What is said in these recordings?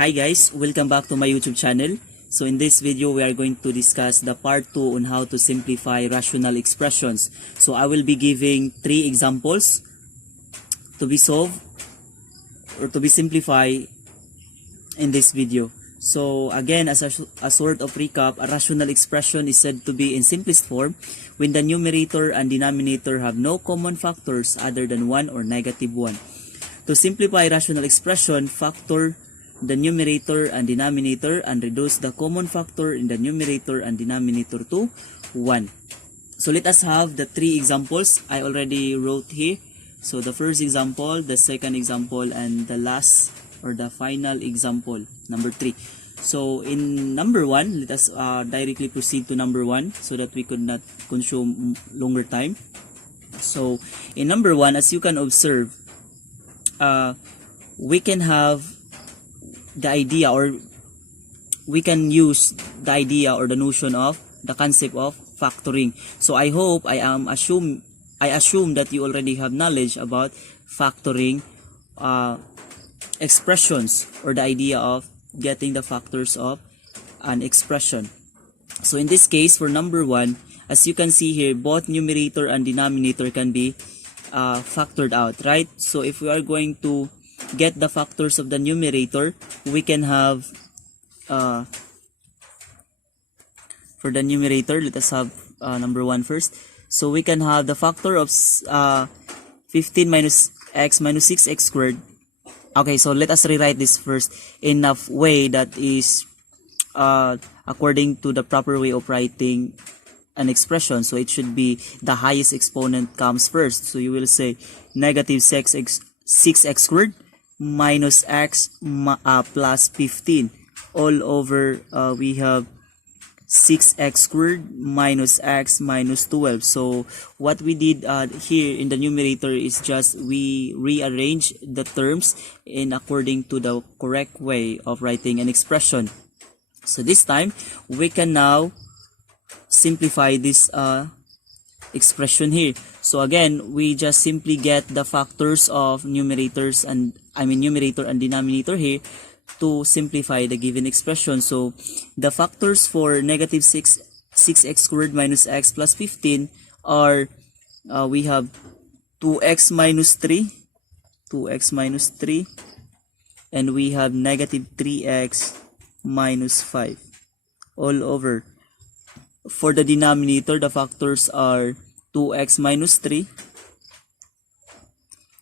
Hi guys, welcome back to my YouTube channel. So in this video, we are going to discuss the part 2 on how to simplify rational expressions. So I will be giving 3 examples to be solved or to be simplified in this video. So again, as a sort of recap, a rational expression is said to be in simplest form when the numerator and denominator have no common factors other than 1 or negative 1. To simplify rational expression, factor the numerator and denominator and reduce the common factor in the numerator and denominator to 1. So let us have the 3 examples I already wrote here. So the first example, the second example, and the last or the final example, number 3. So in number 1, let us directly proceed to number 1 so that we could not consume longer time. So in number 1, as you can observe, we can have the idea, or we can use the idea or the notion of the concept of factoring. So I hope I assume that you already have knowledge about factoring expressions, or the idea of getting the factors of an expression. So in this case, for number 1, as you can see here, both numerator and denominator can be factored out, right? So if we are going to get the factors of the numerator, we can have for the numerator, let us have number 1 first. So we can have the factor of 15 minus x minus 6x squared. Okay, so let us rewrite this first in a way that is according to the proper way of writing an expression. So it should be the highest exponent comes first. So you will say negative 6x squared minus x plus 15 all over we have 6x squared minus x minus 12. So what we did here in the numerator is just we rearrange the terms in according to the correct way of writing an expression. So this time we can now simplify this expression here. So again, we just simply get the factors of numerator and denominator here to simplify the given expression. So the factors for negative 6x squared minus x plus 15 are we have 2x minus 3, and we have negative 3x minus 5 all over. For the denominator, the factors are 2x minus 3,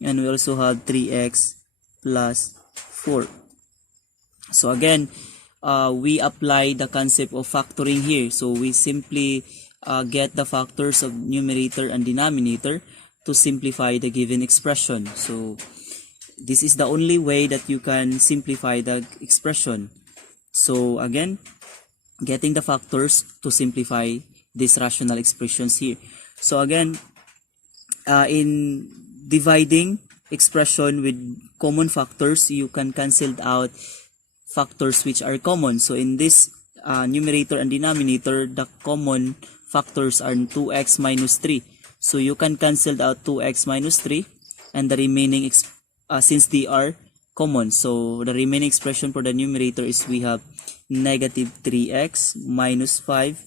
and we also have 3x plus 4. So again, we apply the concept of factoring here. So we simply get the factors of numerator and denominator to simplify the given expression. So this is the only way that you can simplify the expression. So again, getting the factors to simplify these rational expressions here. So again, in dividing expression with common factors, you can cancel out factors which are common. So in this numerator and denominator, the common factors are 2x minus 3. So you can cancel out 2x minus 3, and the remaining since they are common, so the remaining expression for the numerator is we have negative 3x minus 5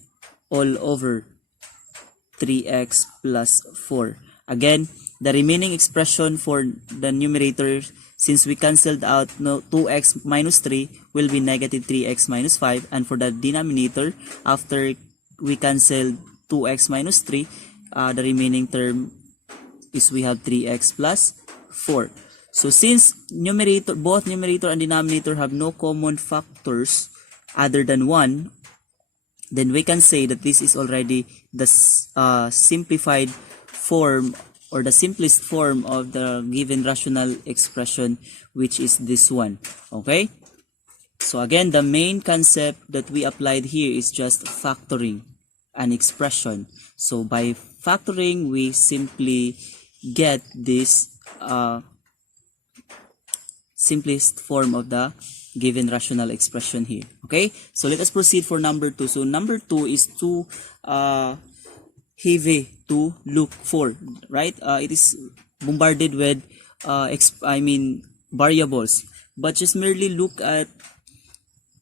all over 3x plus 4. Again, the remaining expression for the numerator, since we cancelled out 2x minus 3, will be negative 3x minus 5. And for the denominator, after we cancel 2x minus 3, the remaining term is we have 3x plus 4. So since both numerator and denominator have no common factors other than 1, then we can say that this is already the simplified form, or the simplest form of the given rational expression, which is this one. Okay? So again, the main concept that we applied here is just factoring an expression. So by factoring, we simply get this simplest form of the given rational expression here. Okay, so let us proceed for number 2. So number 2 is too heavy to look for, right? It is bombarded with variables, but just merely look at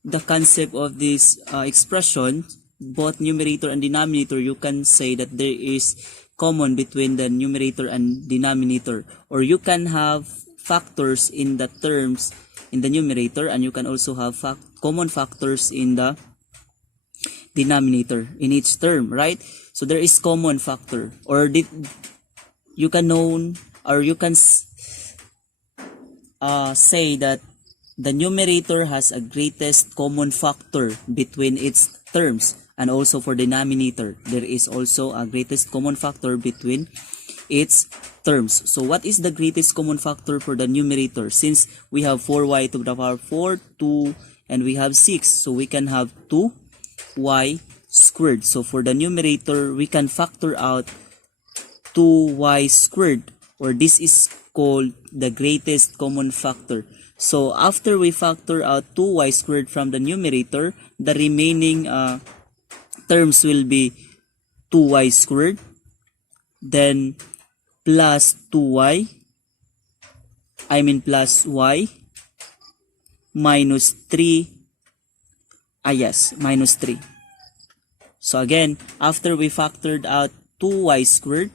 the concept of this expression, both numerator and denominator, you can say that there is common between the numerator and denominator, or you can have factors in the terms in the numerator, and you can also have common factors in the denominator in each term, right? So there is common factor, or you can known, or you can say that the numerator has a greatest common factor between its terms, and also for denominator there is also a greatest common factor between its terms. So what is the greatest common factor for the numerator? Since we have 4y to the power 4, 2, and we have 6, so we can have 2y squared. So for the numerator, we can factor out 2y squared, or this is called the greatest common factor. So after we factor out 2y squared from the numerator, the remaining terms will be 2y squared, then plus 2y, plus y, minus 3, minus 3. So again, after we factored out 2y squared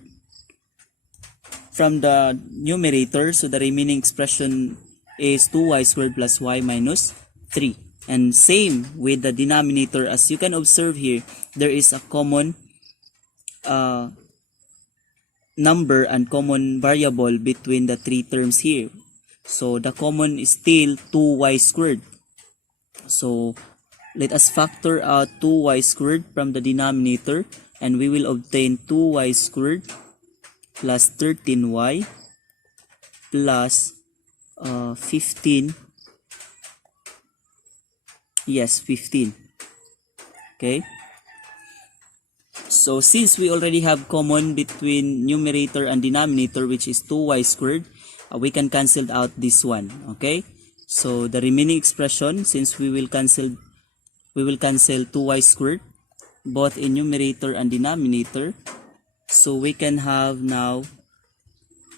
from the numerator, so the remaining expression is 2y squared plus y minus 3. And same with the denominator. As you can observe here, there is a common number and common variable between the three terms here. So the common is still 2y squared. So let us factor out 2y squared from the denominator, and we will obtain 2y squared plus 13y plus 15. Yes, 15. Okay. So since we already have common between numerator and denominator, which is 2y squared, we can cancel out this one. Okay. So the remaining expression, since we will cancel 2y squared both in numerator and denominator, so we can have now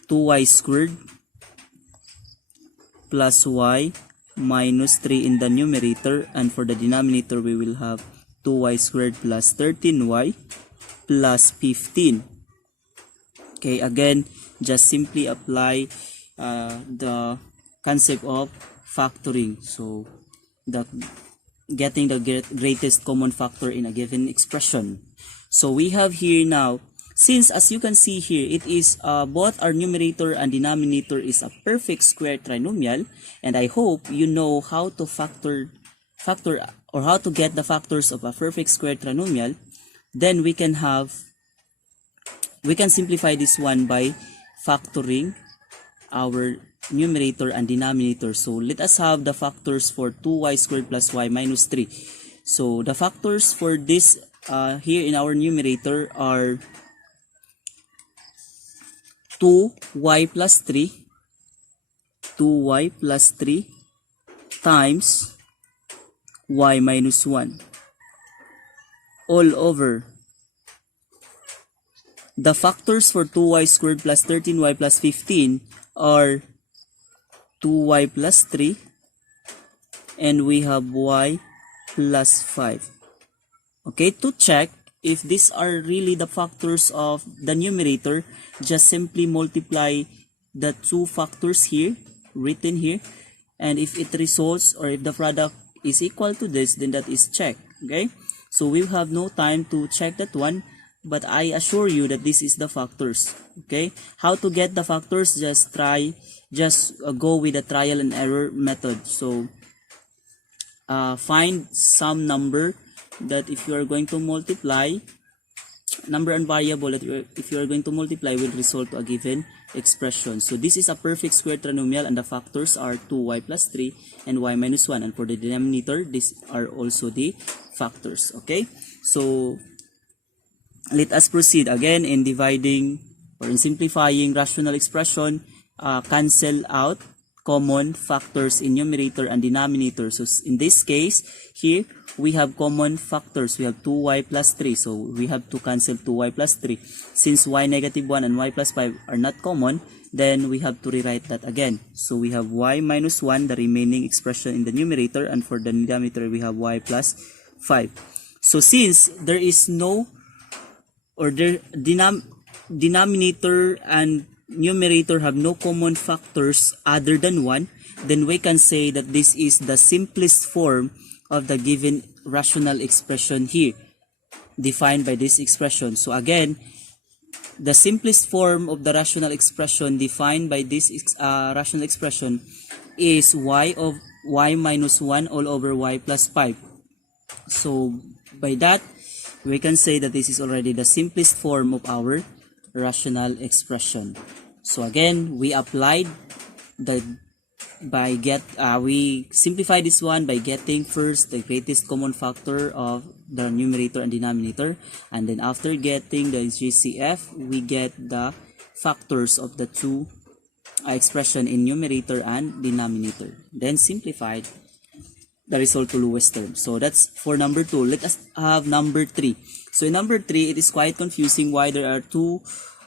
2y squared plus y minus 3 in the numerator, and for the denominator we will have 2y squared plus 13y plus 15. Okay, again, just simply apply the concept of factoring. So getting the greatest common factor in a given expression. So we have here now, since as you can see here, it is both our numerator and denominator is a perfect square trinomial, and I hope you know how to factor or how to get the factors of a perfect square trinomial. Then we can simplify this one by factoring our numerator and denominator. So let us have the factors for 2y squared plus y minus 3. So the factors for this here in our numerator are 2y plus 3 times y minus 1 all over. The factors for 2y squared plus 13y plus 15 are 2y plus 3, and we have y plus 5. Okay, to check if these are really the factors of the numerator, just simply multiply the two factors here, written here, and if it results, or if the product is equal to this, then that is checked. Okay, so we have no time to check that one, but I assure you that this is the factors. Okay, how to get the factors? Just go with the trial and error method. So find some number that if you are going to multiply, number and variable that if you are going to multiply will result to a given expression. So this is a perfect square trinomial, and the factors are 2y plus 3 and y minus 1, and for the denominator these are also the factors. Okay, so let us proceed again in dividing or in simplifying rational expression. Cancel out common factors in numerator and denominator. So in this case, here we have common factors. We have 2y plus 3. So we have to cancel 2y plus 3. Since y negative 1 and y plus 5 are not common, then we have to rewrite that again. So we have y minus 1, the remaining expression in the numerator, and for the denominator we have y plus 5. So since there is no, or the denominator and numerator have no common factors other than 1, then we can say that this is the simplest form of the given rational expression here, defined by this expression. So again, the simplest form of the rational expression defined by this rational expression is y of y minus 1 all over y plus 5. So by that, we can say that this is already the simplest form of our rational expression. So again, we applied we simplify this one by getting first the greatest common factor of the numerator and denominator, and then after getting the GCF, we get the factors of the two expression in numerator and denominator, then simplified the result to lowest term. So that's for number 2. Let us have number 3. So in number 3, it is quite confusing why there are two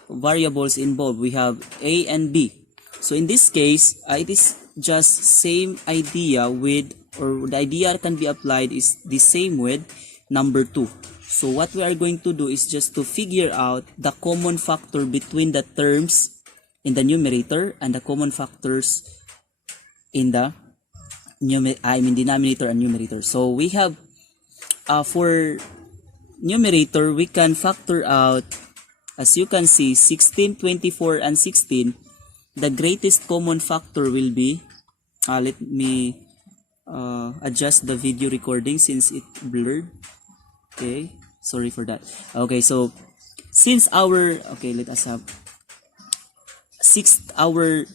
variables involved. We have a and b. So in this case, it is just same idea with, or the idea can be applied is the same with number 2. So what we are going to do is just to figure out the common factor between the terms in the numerator and the common factors in the denominator and numerator. So we have for numerator, we can factor out, as you can see, 16, 24, and 16. The greatest common factor will be, let me adjust the video recording since it blurred. Okay, sorry for that. Okay, so since our, let us have our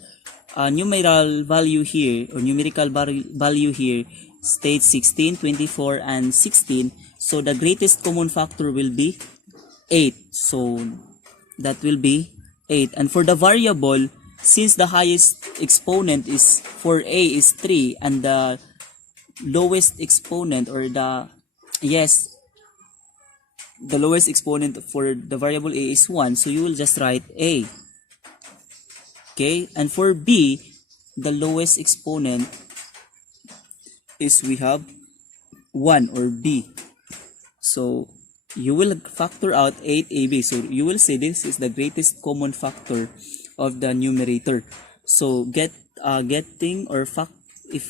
numeral value here, or numerical value here states 16, 24, and 16. So the greatest common factor will be 8. So that will be 8. And for the variable, since the highest exponent is for a is 3, and the lowest exponent, or the lowest exponent for the variable a is 1, so you will just write a. Okay, and for b, the lowest exponent is, we have 1, or b. So you will factor out 8ab. So you will say this is the greatest common factor of the numerator. So if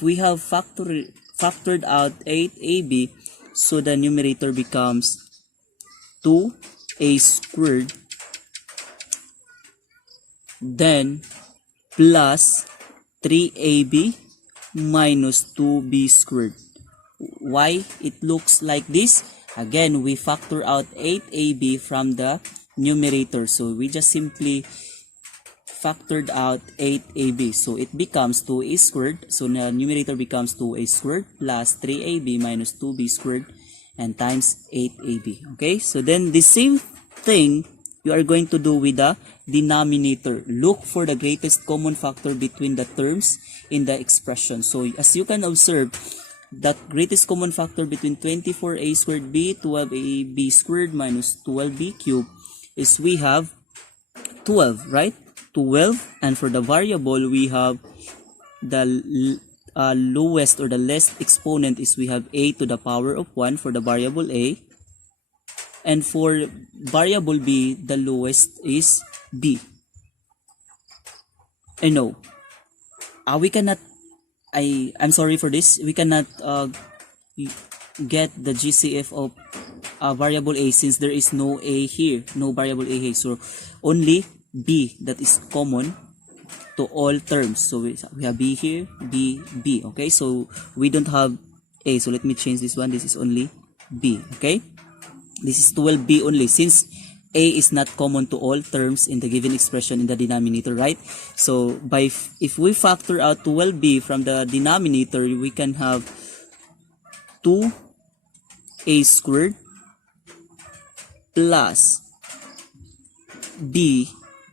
we have factored out 8ab, so the numerator becomes 2a squared, then plus 3ab minus 2b squared. Why it looks like this? Again, we factor out 8ab from the numerator. So we just simply factored out 8ab. So it becomes 2a squared. So the numerator becomes 2a squared plus 3ab minus 2b squared and times 8ab. Okay, so then the same thing you are going to do with the denominator. Look for the greatest common factor between the terms in the expression. So as you can observe, that greatest common factor between 24a squared b, 12ab squared minus 12b cubed is, we have 12, right? 12. And for the variable, we have the lowest or the least exponent is, we have a to the power of 1 for the variable a. And for variable b, the lowest is b. And no, we cannot, I'm sorry for this, we cannot get the GCF of variable a since there is no a here, no variable a here. So only b that is common to all terms. So we have b here, b, b. Okay, so we don't have a. So let me change this one. This is only b. Okay, this is 12b only since a is not common to all terms in the given expression in the denominator, right? So if we factor out 12b from the denominator, we can have 2a squared plus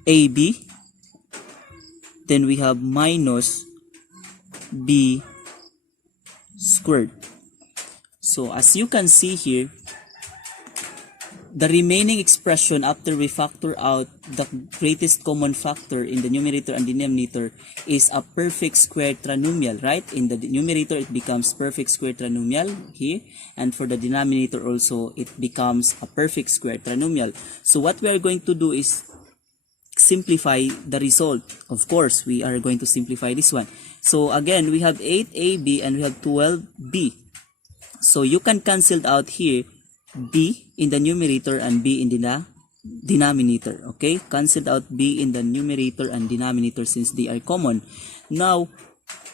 ab, then we have minus b squared. So as you can see here, the remaining expression after we factor out the greatest common factor in the numerator and denominator is a perfect square trinomial, right? In the numerator, it becomes perfect square trinomial here, and for the denominator also, it becomes a perfect square trinomial. So what we are going to do is simplify the result. Of course, we are going to simplify this one. So again, we have 8ab and we have 12b. So you can cancel out here b in the numerator and b in the denominator. Okay, cancel out b in the numerator and denominator since they are common. Now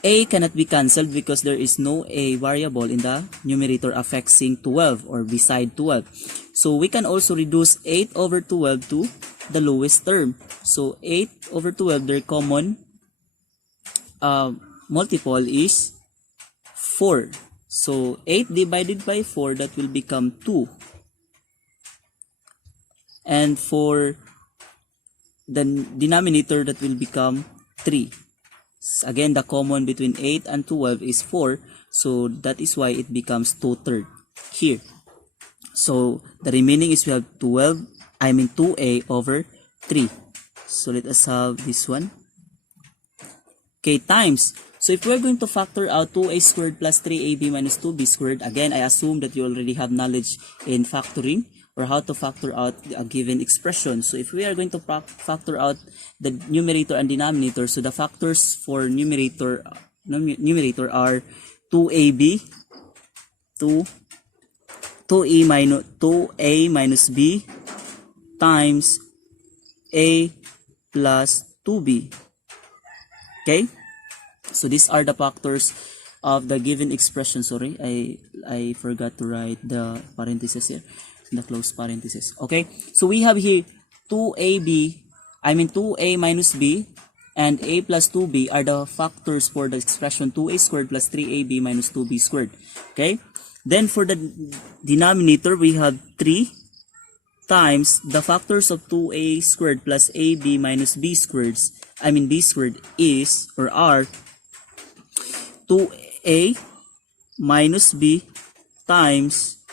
a cannot be cancelled because there is no a variable in the numerator affecting 12 or beside 12. So we can also reduce 8 over 12 to the lowest term. So 8 over 12, their common multiple is 4. So 8 divided by 4, that will become 2. And for the denominator, that will become 3. Again, the common between 8 and 12 is 4. So that is why it becomes 2/3 here. So the remaining is we have 2a over 3. So let us have this one. Okay, times. So if we're going to factor out 2a squared plus 3ab minus 2b squared, again, I assume that you already have knowledge in factoring or how to factor out a given expression. So if we are going to factor out the numerator and denominator, so the factors for numerator are 2ab, 2a minus b times a plus 2b. Okay? So these are the factors of the given expression. Sorry, I forgot to write the parentheses here, the close parentheses. Okay, so we have here 2a minus b and a plus 2b are the factors for the expression 2a squared plus 3ab minus 2b squared. Okay, then for the denominator, we have 3 times the factors of 2a squared plus ab minus b squared. B squared is or are 2a minus b times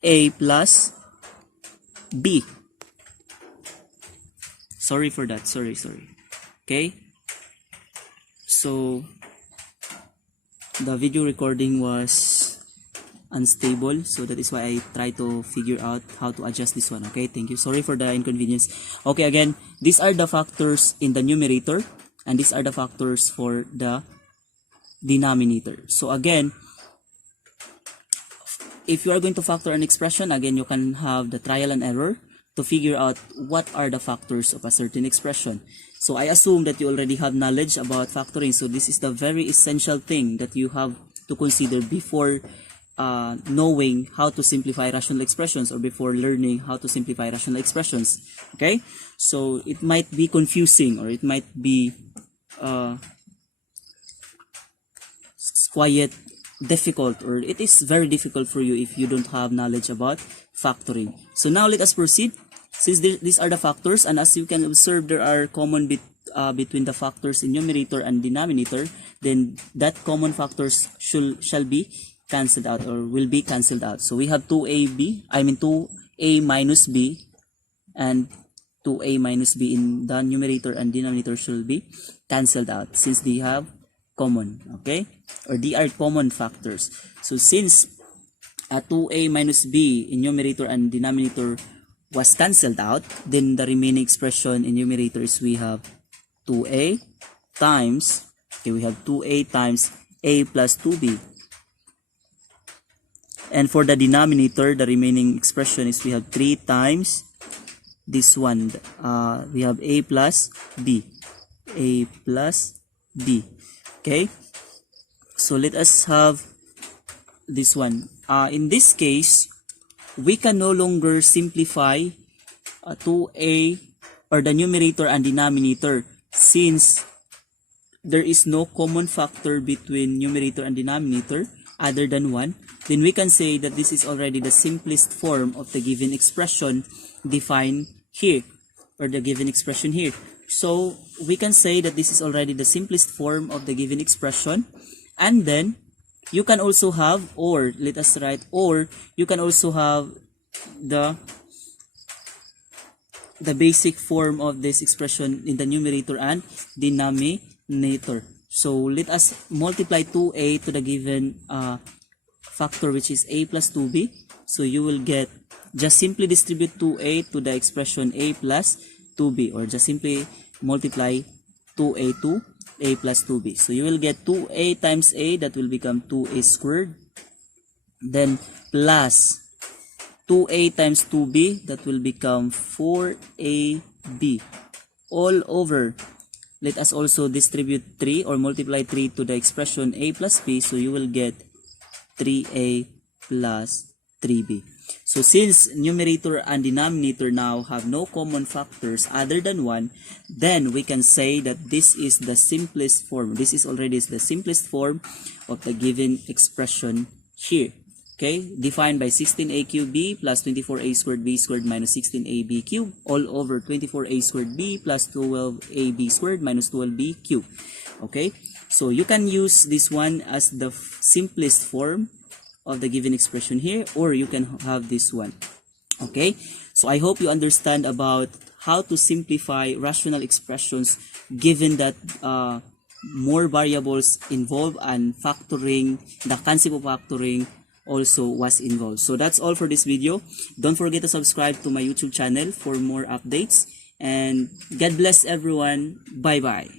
a plus b. Sorry for that. Sorry. Okay. So the video recording was unstable, so that is why I try to figure out how to adjust this one. Okay, thank you. Sorry for the inconvenience. Okay, again, these are the factors in the numerator and these are the factors for the denominator. So again, if you are going to factor an expression, again, you can have the trial and error to figure out what are the factors of a certain expression. So I assume that you already have knowledge about factoring. So this is the very essential thing that you have to consider before knowing how to simplify rational expressions or before learning how to simplify rational expressions. Okay, so it might be confusing or it might be quite difficult, or it is very difficult for you if you don't have knowledge about factoring. So now let us proceed. Since these are the factors, and as you can observe, there are common between the factors in numerator and denominator, then that common factors shall be cancelled out or will be cancelled out. So we have 2a minus b and 2a minus b in the numerator and denominator should be cancelled out since they have common, okay, or they are common factors. So since 2a minus b in numerator and denominator was cancelled out, then the remaining expression in numerator is we have 2a times, okay, we have 2a times a plus 2b. And for the denominator, the remaining expression is we have 3 times this one. We have a plus b. A plus b. Okay? So let us have this one. In this case, we can no longer simplify 2a or the numerator and denominator since there is no common factor between numerator and denominator other than 1. Then we can say that this is already the simplest form of the given expression defined here, or the given expression here. So we can say that this is already the simplest form of the given expression And then you can also have, or let us write, or you can also have the basic form of this expression in the numerator and denominator. So let us multiply 2a to the given factor, which is a plus 2b. So you will get, just simply distribute 2a to the expression a plus 2b, or just simply multiply 2a to a plus 2b. So you will get 2a times a, that will become 2a squared, then plus 2a times 2b, that will become 4ab, all over. Let us also distribute 3 or multiply 3 to the expression a plus b, so you will get 3a plus 3b. So since numerator and denominator now have no common factors other than 1, then we can say that this is the simplest form. This is already the simplest form of the given expression here. Okay, defined by 16a cubed b plus 24a squared b squared minus 16ab cubed all over 24a squared b plus 12ab squared minus 12b cubed. Okay, so you can use this one as the simplest form of the given expression here, or you can have this one. Okay, so I hope you understand about how to simplify rational expressions given that more variables involved, and factoring, the concept of factoring also was involved. So that's all for this video. Don't forget to subscribe to my YouTube channel for more updates, and God bless everyone. Bye bye.